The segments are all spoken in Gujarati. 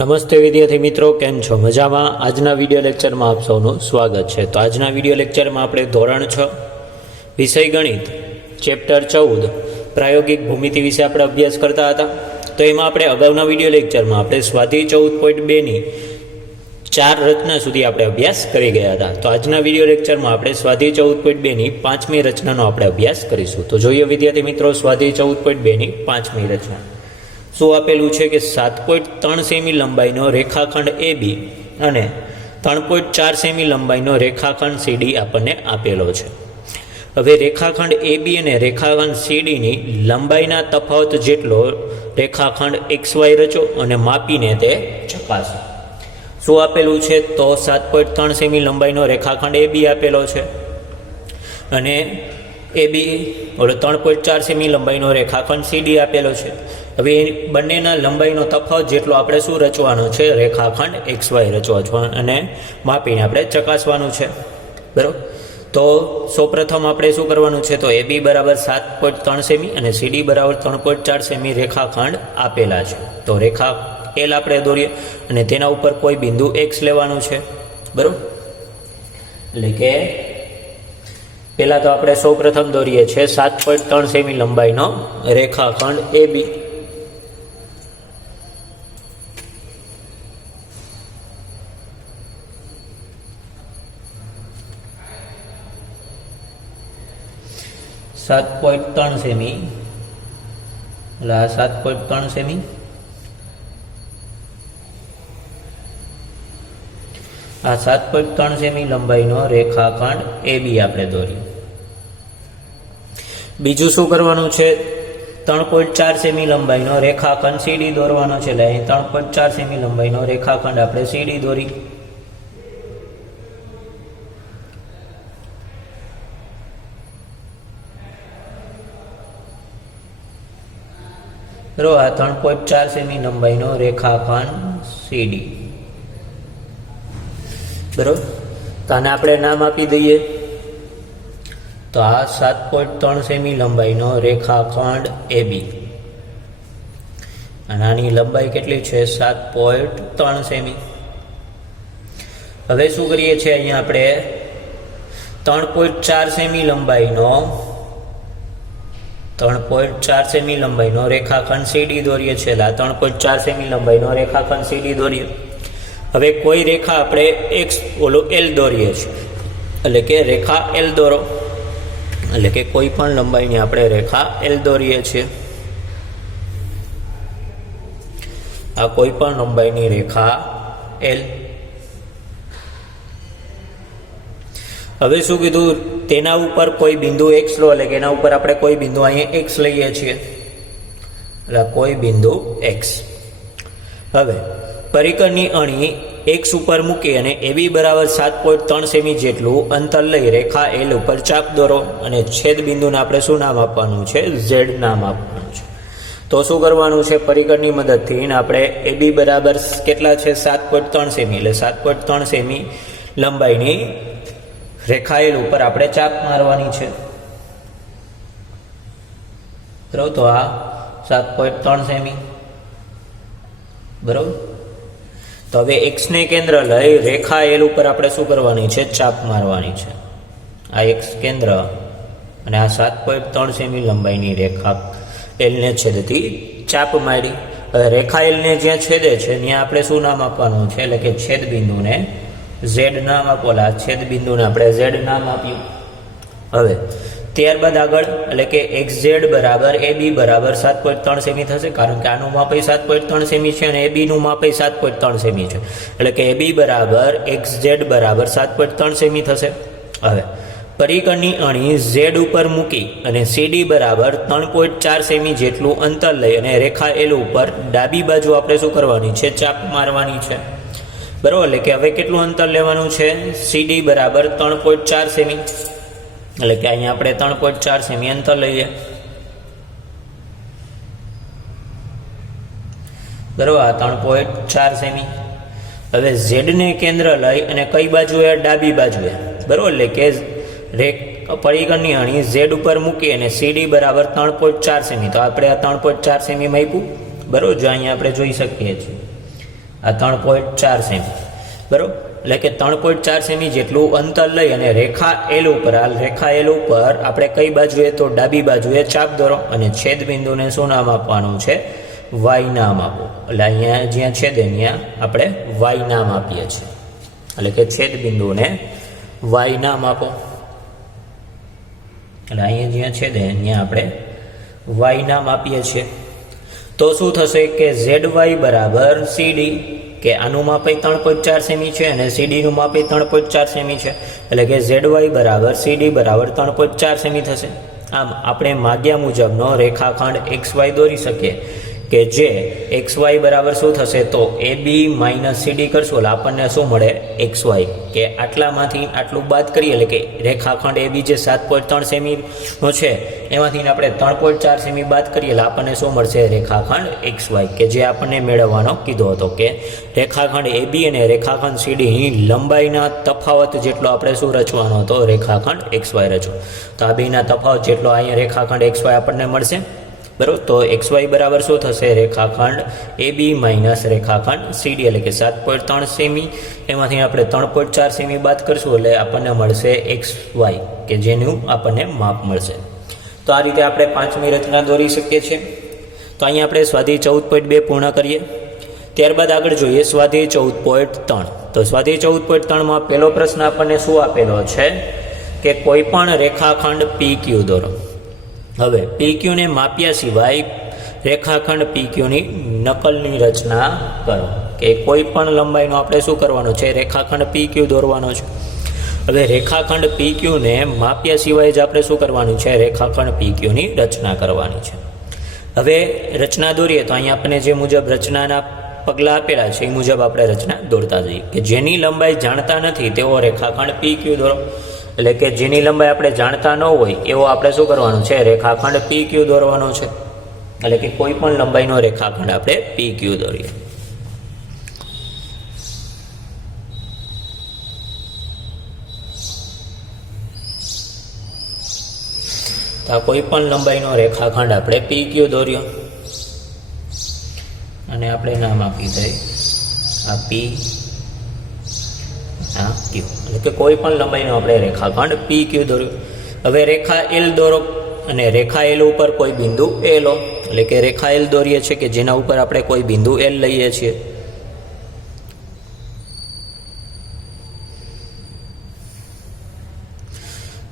નમસ્તે વિદ્યાર્થી મિત્રો, કેમ છો? મજામાં? આજના વિડીયો લેક્ચરમાં આપ સૌનું સ્વાગત છે. તો આજના વિડીયો લેક્ચરમાં આપણે ધોરણ 6 વિષય ગણિત ચેપ્ટર 14 પ્રાયોગિક ભૂમિતિ વિશે આપણે અભ્યાસ કરતા હતા. તો એમાં આપણે અગાઉના વિડીયો લેક્ચરમાં આપણે સ્વાધ્યાય 14.2ની 4 રચના સુધી આપણે અભ્યાસ કરી ગયા હતા. તો આજના વિડીયો લેક્ચરમાં આપણે સ્વાધ્યાય 14.2ની 5મી રચનાનો આપણે અભ્યાસ કરીશું. તો જોઈએ વિદ્યાર્થી મિત્રો, સ્વાધ્યાય 14.2ની 5મી રચના શું આપેલું છે કે 7.3 સેમી લંબાઈનો રેખાખંડ AB અને 3.4 સેમી લંબાઈનો રેખાખંડ CD આપણને આપેલો છે. હવે રેખાખંડ AB અને રેખાખંડ CD ની લંબાઈના તફાવત જેટલો રેખાખંડ XY રચો અને માપીને તે ચકાસો. શું આપેલું છે? તો 7.3 સેમી લંબાઈનો રેખાખંડ AB આપેલો છે અને AB 3.4 સેમી લંબાઈનો રેખાખંડ CD આપેલો છે. હવે બંનેના લંબાઈનો તફાવત જેટલો આપણે શું રચવાનો છે? રેખાખંડ XY રચવાનો અને માપીને આપણે ચકાસવાનું છે. બરાબર. તો સૌપ્રથમ આપણે શું કરવાનું છે? તો AB બરાબર 7.3 સેમી અને CD બરાબર 3.4 સેમી રેખાખંડ આપેલા છે. તો રેખા L આપણે દોરીએ અને તેના ઉપર કોઈ બિંદુ X લેવાનું છે. બરાબર. એટલે કે પહેલાં તો આપણે સૌપ્રથમ દોરીએ છીએ 7.3 સેમી લંબાઈનો રેખાખંડ AB. સાત પોઈન્ટ 3 સેમી એટલે આ 7.3 સેમી આ 7.3 સેમી લંબાઈનો રેખાખંડ AB આપણે દોર્યું. બીજું શું કરવાનું છે? 3.4 સેમી લંબાઈનો રેખાખંડ CD દોરવાનો છે. એટલે અહીં 3.4 સેમી લંબાઈનો રેખાખંડ આપણે CD દોરી. બરોબર. આ 3.4 સેમી લંબાઈનો રેખાખંડ CD. બરોબર. તો આને આપણે નામ આપી દઈએ. તો આ 7.3 સેમી લંબાઈનો રેખાખંડ AB અને આની લંબાઈ કેટલી છે? 7.3 સેમી. હવે શું કરીએ છીએ? અહીંયા આપણે 3.4 સેમી લંબાઈનો 3.4 સેમી લંબાઈનો રેખાખંડ CD દોરીએ છીએ. 3.4 સેમી લંબાઈનો રેખાખંડ CD દોરીએ. હવે કોઈ રેખા આપણે L દોરીએ છીએ, એટલે કે રેખા L દોરો, એટલે કે કોઈ પણ લંબાઈની આપણે રેખા L દોરીએ છીએ. આ કોઈ પણ લંબાઈની રેખા L. હવે શું કીધું? તેના ઉપર કોઈ બિંદુ X લો, એટલે કે એના ઉપર આપણે કોઈ બિંદુ અહીંયા X લઈએ છીએ, એટલે કોઈ બિંદુ X. હવે પરિકરની અણી X ઉપર મૂકી અને AB બરાબર 7.3 સેમી જેટલું અંતર લઈ રેખા L ઉપર ચાપ દોરો અને છેદ બિંદુને આપણે શું નામ આપવાનું છે? Z નામ આપવાનું છે. તો શું કરવાનું છે? પરિકરની મદદથી આપણે AB બરાબર કેટલા છે? 7.3 સેમી, એટલે 7.3 સેમી લંબાઈની રેખા L ઉપર આપણે ચાપ મારવાની છે. બરાબર. તો આ 7.3 સેમી. બરાબર. તો હવે X ને કેન્દ્ર લઈ રેખા L ઉપર આપણે શું કરવાની છે? ચાપ મારવાની છે. આ X કેન્દ્ર અને આ 7.3 સેમી લંબાઈની રેખા L ને છેદતી ચાપ મારી. હવે રેખા L ને જ્યાં છેદે છે ત્યાં આપણે શું નામ આપવાનું છે? એટલે કે છેદ બિંદુને Z નામ આપો. છેદ બિંદુને આપણે Z નામ આપ્યું. હવે ત્યારબાદ આગળ એટલે કે XZ બરાબર AB બરાબર 7.3 સેમી થશે, કારણ કે આનું માપ 7.3 સેમી છે અને AB નું માપ 7.3 સેમી છે. એટલે કે AB બરાબર XZ બરાબર 7.3 સેમી થશે. હવે પરિકરની અણી Z ઉપર મૂકી અને CD બરાબર 3.4 સેમી જેટલું અંતર લઈ અને રેખા L ઉપર ડાબી બાજુ આપણે શું કરવાની છે? ચાપ મારવાની છે. બરાબર. એટલે કે હવે કેટલું અંતર લેવાનું છે? CD બરાબર 3.4 સેમી, એટલે કે અહીંયા આપણે 3.4 સેમી અંતર લઈએ. બરાબર. આ 3.4 સેમી. હવે Z ને કેન્દ્ર લઈ અને કઈ બાજુએ? ડાબી બાજુએ. બરાબર. એટલે કે પરિકરની અણી Z ઉપર મૂકી અને CD બરાબર 3.4 સેમી. તો આપણે આ 3.4 સેમી માપ્યું. બરાબર. જો અહીંયા આપણે જોઈ શકીએ છીએ આ 3.4 સેમી, બરાબર. એટલે કે 3.4 સેમી જેટલું અંતર લઈ અને રેખા એલ ઉપર, આ રેખા એલ ઉપર આપણે કઈ બાજુએ, તો ડાબી બાજુએ ચાપ દોરો અને છેદ બિંદુને શું નામ આપવાનું છે? વાય નામ આપો. એટલે અહીંયા જ્યાં છેદે ત્યાં આપણે વાય નામ આપીએ છીએ. એટલે કે છેદ બિંદુને વાય નામ આપો. એટલે અહીંયા જ્યાં છેદે ત્યાં આપણે વાય નામ આપીએ છીએ. તો શું થશે કે ZY બરાબર CD, કે આનું માપ 3.4 સેમી છે અને સીડીનું માપ 3.4 સેમી છે. એટલે કે ZY બરાબર CD બરાબર 3.4 સેમી થશે. આમ આપણે માગ્યા મુજબનો રેખાખંડ XY દોરી શકીએ, કે જે XY બરાબર શું થશે? તો AB માઇનસ CD કરશું એટલે આપણને શું મળે? XY. કે આટલામાંથી આટલું બાદ કરીએ, એટલે કે રેખાખંડ AB જે 7.3 સેમીનો છે એમાંથી આપણે 3.4 સેમી બાદ કરીએ એટલે આપણને શું મળશે? રેખાખંડ XY, કે જે આપણને મેળવવાનો કીધો હતો કે રેખાખંડ AB અને રેખાખંડ CDની લંબાઈના તફાવત જેટલો આપણે શું રચવાનો હતો? રેખાખંડ XY રચો. તો આ બેના તફાવત જેટલો અહીંયા રેખાખંડ XY આપણને મળશે, બરાબર. તો XY બરાબર શું થશે? રેખાખંડ AB માઇનસ રેખાખંડ CD, એટલે કે 7.3 સેમી, એમાંથી આપણે 3.4 સેમી બાદ કરશું એટલે આપણને મળશે XY, કે જેનું આપણને માપ મળશે. તો આ રીતે આપણે 5મી રચના દોરી શકીએ છીએ. તો અહીંયા આપણે સ્વાધ્યાય 14.2 પૂર્ણ કરીએ. ત્યારબાદ આગળ જોઈએ સ્વાધ્યાય 14.3. તો સ્વાધ્યાય 14.3માં પહેલો પ્રશ્ન આપણને શું આપેલો છે? કે કોઈ પણ રેખાખંડ PQ દોરો. હવે PQ ને માપ્યા સિવાય રેખાખંડ PQ ની નકલની રચના કરો. કે કોઈ પણ લંબાઈનો આપણે શું કરવાનો છે? રેખાખંડ PQ દોરવાનો છે. હવે રેખાખંડ PQ ને માપ્યા સિવાય જ આપણે શું કરવાનું છે? રેખાખંડ PQ ની રચના કરવાની છે. હવે રચના દોરીએ તો અહીંયા આપણને જે મુજબ રચનાના પગલાં આપેલા છે એ મુજબ આપણે રચના દોરતા જઈએ. કે જેની લંબાઈ જાણતા નથી તેવો રેખાખંડ PQ દોરો. એટલે કે જેની લંબાઈ આપણે જાણતા ન હોય એવો આપણે શું કરવાનું છે? રેખાખંડ PQ દોરવાનો છે. એટલે કે કોઈ પણ લંબાઈનો રેખાખંડ આપણે PQ દોરીએ. તો આ કોઈ પણ લંબાઈનો રેખાખંડ આપણે PQ દોર્યો અને આપણે નામ આપી દઈએ આ P, આ Q. એટલે કે કોઈ પણ લંબાઈનો આપણે રેખાખંડ PQ દોર્યો. હવે રેખા L દોરો અને રેખા L ઉપર કોઈ બિંદુ A લો. એટલે કે રેખા L દોરીએ છીએ કે જેના ઉપર આપણે કોઈ બિંદુ L લઈએ છીએ.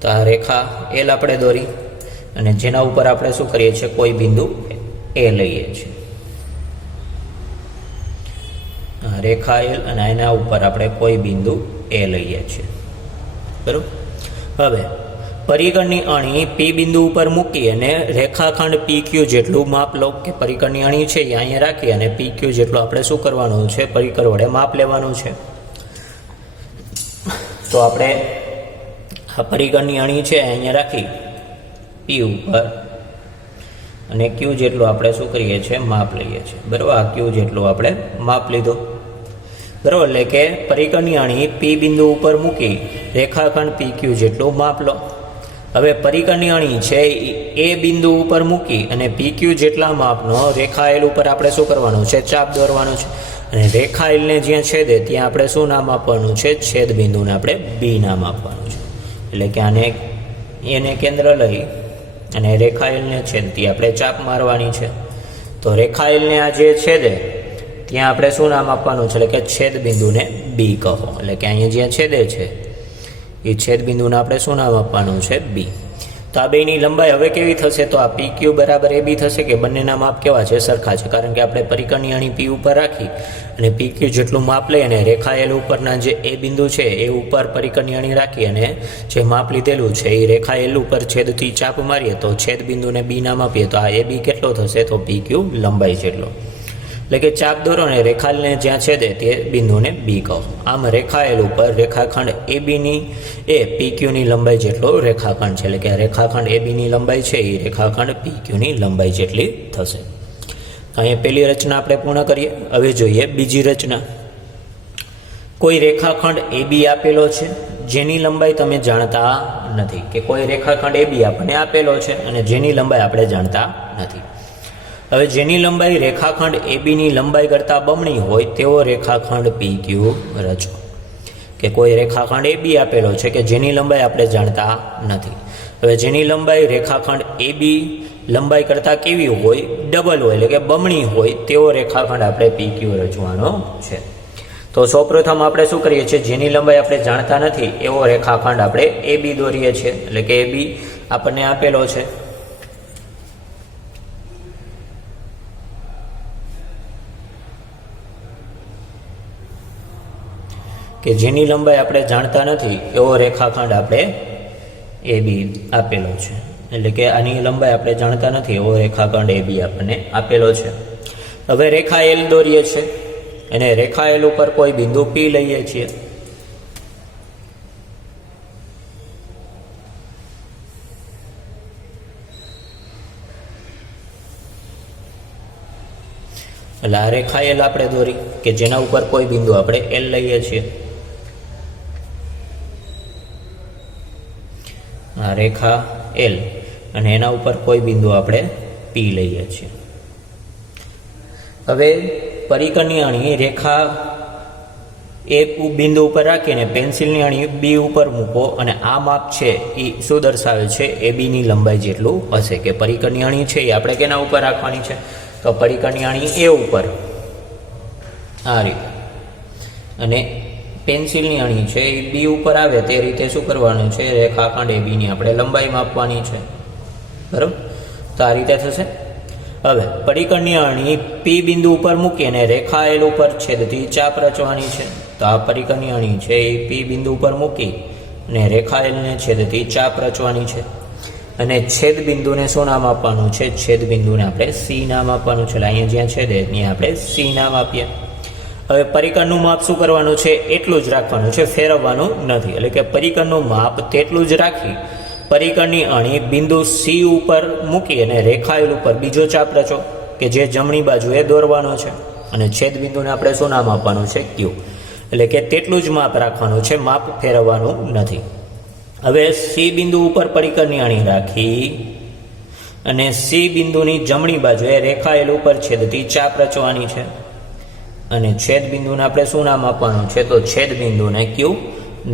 તો આ રેખા L આપણે દોરી અને જેના ઉપર આપણે શું કરીએ છીએ? કોઈ બિંદુ A લઈએ છીએ. રેખા L અને એના ઉપર આપણે કોઈ બિંદુ A લઈએ છીએ, બરાબર. હવે પરિઘની અણી P બિંદુ ઉપર મૂકી અને રેખાખંડ PQ જેટલું માપ લો. કે પરિઘની અણી છે એ અહીંયા રાખી અને PQ જેટલું આપણે શું કરવાનું છે? પરિકર વડે માપ લેવાનું છે. તો આપણે આ પરિઘની અણી છે અહીંયા રાખી P ઉપર અને Q જેટલું આપણે શું કરીએ છીએ? માપ લઈએ છીએ, બરાબર. આ Q જેટલું આપણે માપ લીધો, બરાબર. એટલે કે પરિઘની અણી P બિંદુ ઉપર મૂકી રેખાખંડ PQ જેટલું માપ લો. હવે પરિઘની અણી છે એ બિંદુ ઉપર મૂકી અને PQ જેટલા માપનો રેખા L ઉપર આપણે શું કરવાનું છે? ચાપ દોરવાનું છે. અને રેખા L ને જ્યાં છેદે ત્યાં આપણે શું નામ આપવાનું છે? છેદ બિંદુને આપણે B નામ આપવાનું છે. એટલે કે આને એને કેન્દ્ર લઈ અને રેખા L ને છેદતી આપણે ચાપ મારવાની છે. તો રેખા L ને આ જે છેદે ત્યાં આપણે શું નામ આપવાનું છે? એટલે કે છેદ બિંદુને B કહો. એટલે કે અહીંયા જ્યાં છેદે છે એ છેદ બિંદુને આપણે શું નામ આપવાનું છે? B. તો આ બેની લંબાઈ હવે કેવી થશે? તો આ PQ બરાબર AB થશે. કે બંનેના માપ કેવા છે? સરખા છે. કારણ કે આપણે પરિઘની અણી P ઉપર રાખી અને PQ જેટલું માપ લઈ અને રેખા L ઉપરના જે A બિંદુ છે એ ઉપર પરિઘની અણી રાખી અને જે માપ લીધેલું છે એ રેખા L ઉપર છેદથી ચાપ મારીએ તો છેદ બિંદુને B નામ આપીએ તો આ AB કેટલો થશે? તો PQ લંબાઈ જેટલો. એટલે કે ચાપ દોરો અને રેખાને જ્યાં છેદે તે બિંદુને B કહો. આમ રેખા L ઉપર રેખાખંડ ABની એ PQની લંબાઈ જેટલો રેખાખંડ છે. એટલે કે રેખાખંડ ABની લંબાઈ છે એ રેખાખંડ PQની લંબાઈ જેટલી થશે. અહીંયા પહેલી રચના આપણે પૂર્ણ કરીએ. હવે જોઈએ બીજી રચના. કોઈ રેખાખંડ AB આપેલો છે જેની લંબાઈ તમે જાણતા નથી. કે કોઈ રેખાખંડ AB આપણને આપેલો છે અને જેની લંબાઈ આપણે જાણતા નથી. હવે જેની લંબાઈ રેખાખંડ એબીની લંબાઈ કરતાં બમણી હોય તેવો રેખાખંડ PQ રચો. કે કોઈ રેખાખંડ એબી આપેલો છે કે જેની લંબાઈ આપણે જાણતા નથી. હવે જેની લંબાઈ રેખાખંડ એબી લંબાઈ કરતાં કેવી હોય, ડબલ હોય એટલે કે બમણી હોય તેવો રેખાખંડ આપણે PQ રચવાનો છે. તો સૌપ્રથમ આપણે શું કરીએ છીએ, જેની લંબાઈ આપણે જાણતા નથી એવો રેખાખંડ આપણે એબી દોરીએ છીએ. એટલે કે એબી આપણને આપેલો છે. કે જેની લંબાઈ આપણે જાણતા નથી એવો રેખાખંડ આપણે એબી આપેલો છે. એટલે કે આની લંબાઈ આપણે જાણતા નથી એવો રેખાખંડ એબી આપણને આપેલો છે. હવે રેખા એલ દોરીએ છીએ અને રેખા એલ ઉપર કોઈ બિંદુ પી લઈએ છીએ. એટલે આ રેખા એલ આપણે દોરી કે જેના ઉપર કોઈ બિંદુ આપણે એલ લઈએ છીએ. આ રેખા એલ અને એના ઉપર કોઈ બિંદુ આપણે પી લઈએ છીએ. હવે પરિકરની અણી રેખા એ બિંદુ ઉપર રાખીને પેન્સિલની અણી બી ઉપર મૂકો અને આ માપ છે એ શું દર્શાવે છે, એબીની લંબાઈ જેટલું હશે. કે પરિકરની અણી છે એ આપણે કેના ઉપર રાખવાની છે, તો પરિકરની અણી એ ઉપર આ રીતે, અને પેન્સિલની અણી છે એ બી ઉપર આવે તે રીતે શું કરવાનું છે, રેખાખંડ એબીની આપણે લંબાઈ માપવાની છે. બરાબર, તો આ રીતે થશે. હવે પરિકરની અણી પી બિંદુ ઉપર મૂકી અને રેખા એલ ઉપર છેદતી ચાપ રચવાની છે. તો આ પરિકરની અણી છે એ પી બિંદુ ઉપર મૂકી અને રેખા એલને છેદતી ચાપ રચવાની છે. અને છેદ બિંદુને શું નામ આપવાનું છે, છેદ બિંદુને આપણે સી નામ આપવાનું છે. એટલે અહીંયા જ્યાં છેદે ત્યાં આપણે સી નામ આપીએ. હવે પરિકરનું માપ શું કરવાનું છે, એટલું જ રાખવાનું છે, ફેરવવાનું નથી. એટલે કે પરિકરનું માપ તેટલું જ રાખી પરિકરની અણી બિંદુ સી ઉપર મૂકી અને રેખા એલ ઉપર બીજો ચાપ રચો કે જે જમણી બાજુએ દોરવાનો છે. અને છેદ બિંદુને આપણે શું નામ આપવાનું છે, ક્યુ. એટલે કે તેટલું જ માપ રાખવાનું છે, માપ ફેરવવાનું નથી. હવે સી બિંદુ ઉપર પરિકરની અણી રાખી અને સી બિંદુની જમણી બાજુએ રેખા એલ ઉપર છેદતી ચાપ રચવાની છે. અને છેદ બિંદુને આપણે શું નામ આપવાનું છે, તો છેદ બિંદુને ક્યુ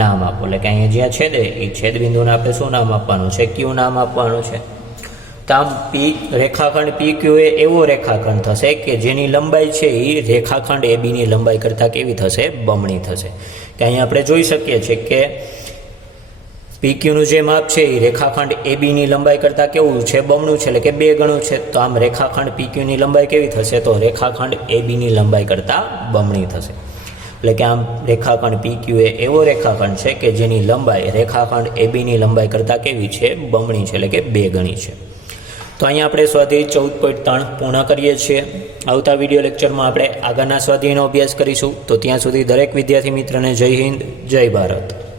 નામ આપો. એટલે કે અહીંયા જ્યાં છેદે એ છેદ બિંદુને આપણે શું નામ આપવાનું છે, ક્યુ નામ આપવાનું છે. તો આમ પી રેખાખંડ પી ક્યુ એ એવો રેખાખંડ થશે કે જેની લંબાઈ છે એ રેખાખંડ એબીની લંબાઈ કરતાં કેવી થશે, બમણી થશે. કે અહીંયા આપણે જોઈ શકીએ છીએ કે પીક્યુનું જે માપ છે એ રેખાખંડ એબીની લંબાઈ કરતાં કેવું છે, બમણું છે. એટલે કે 2 ગણું છે. તો આમ રેખાખંડ પીક્યુની લંબાઈ કેવી થશે, તો રેખાખંડ એબીની લંબાઈ કરતાં બમણી થશે. એટલે કે આમ રેખાખંડ PQ એ એવો રેખાખંડ છે કે જેની લંબાઈ રેખાખંડ એબીની લંબાઈ કરતાં કેવી છે, બમણી છે. એટલે કે 2 ગણી છે. તો અહીંયા આપણે સ્વાધ્યાય 14.3 પૂર્ણ કરીએ છીએ. આવતા વિડીયો લેક્ચરમાં આપણે આગળના સ્વાધ્યાયનો અભ્યાસ કરીશું. તો ત્યાં સુધી દરેક વિદ્યાર્થી મિત્રને જય હિન્દ, જય ભારત.